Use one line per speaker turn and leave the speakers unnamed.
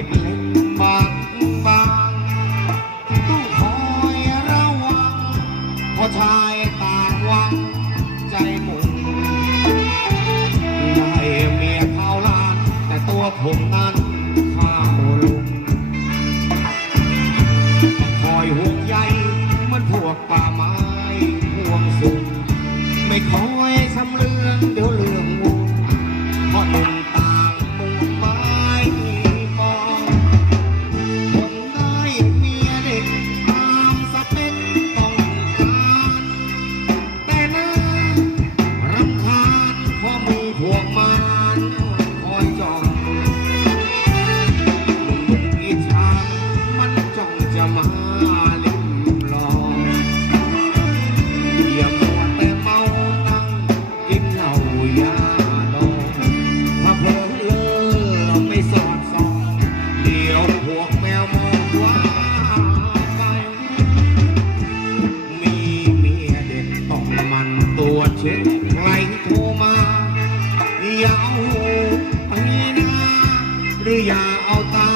ด็กเล็กบางบางต้องคอยระวังพราะชายต่างวัง ใจหมุนได้เมียเข้าล้าน แต่ตัวผมนั้นข้าวลุงคอยห่วงใยเหมันพวกป่าไม้ห่วงสุงไม่คอยสำเรืองเดี๋ยวเรื่อง หรืออย่าเอาตา